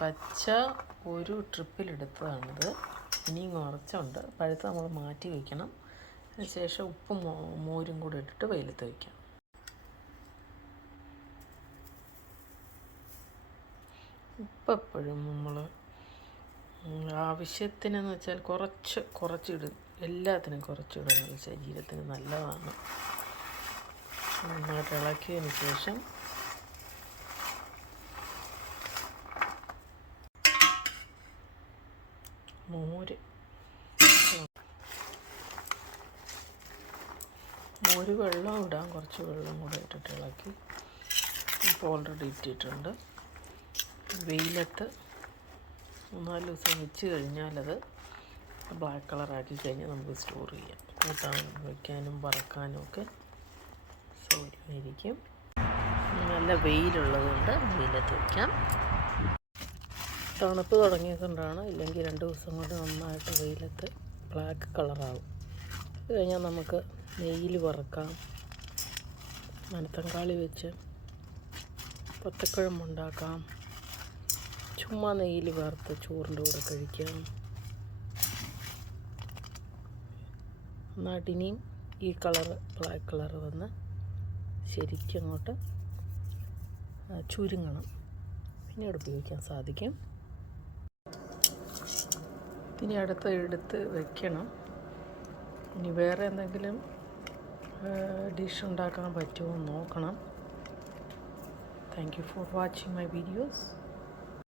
പച്ച ഒരു ട്രിപ്പിലെടുത്തതാണിത്. ഇനിയും കുറച്ചുണ്ട്. പഴുത്ത് നമ്മൾ മാറ്റി വയ്ക്കണം. അതിനുശേഷം ഉപ്പും മോരും കൂടി ഇട്ടിട്ട് വെയിലത്ത് വയ്ക്കാം. ഉപ്പ് എപ്പോഴും നമ്മൾ ആവശ്യത്തിനെന്ന് വെച്ചാൽ കുറച്ചിടും. എല്ലാത്തിനും കുറച്ചിടുന്നത് ശരീരത്തിന് നല്ലതാണ്. നന്നായിട്ട് ഇളക്കിയതിന് ശേഷം മോര് വെള്ളം ഇടാം. കുറച്ച് വെള്ളം കൂടെ ഇട്ടിട്ട് ഇളക്കി ഇപ്പോൾ ഓൾറെഡി ഇട്ടിട്ടുണ്ട്. വെയിലത്ത് 3-4 ദിവസം വെച്ച് കഴിഞ്ഞാലത് ബ്ലാക്ക് കളറാക്കി കഴിഞ്ഞാൽ നമുക്ക് സ്റ്റോർ ചെയ്യാം. കൂട്ടാൻ വയ്ക്കാനും വറക്കാനും ഒക്കെ സൗകര്യമായിരിക്കും. നല്ല വെയിലുള്ളതുകൊണ്ട് വെയിലത്ത് വയ്ക്കാം. തണുപ്പ് തുടങ്ങിയതുകൊണ്ടാണ്. ഇല്ലെങ്കിൽ 2 ദിവസം കൊണ്ട് നന്നായിട്ട് വെയിലത്ത് ബ്ലാക്ക് കളറാകും. അത് കഴിഞ്ഞാൽ നമുക്ക് നെയ്യിൽ വറക്കാം. മനത്തങ്കാളി വെച്ച് പച്ചക്കുഴമ്പുണ്ടാക്കാം. ചുമ്മാ നെയ്യിൽ വറുത്ത് ചോറിൻ്റെ കൂടെ കഴിക്കാം. നന്നായിട്ട് ഇനിയും ഈ കളറ് ബ്ലാക്ക് കളറ് വന്ന് ശരിക്കും അങ്ങോട്ട് ചുരുങ്ങണം. പിന്നീട് ഉപയോഗിക്കാൻ സാധിക്കും. ഇനി എടുത്ത് വെക്കണം. ഇനി വേറെ എന്തെങ്കിലും ഡിഷ് ഉണ്ടാക്കാൻ പറ്റുമോ എന്ന് നോക്കണം. Thank you for watching my videos.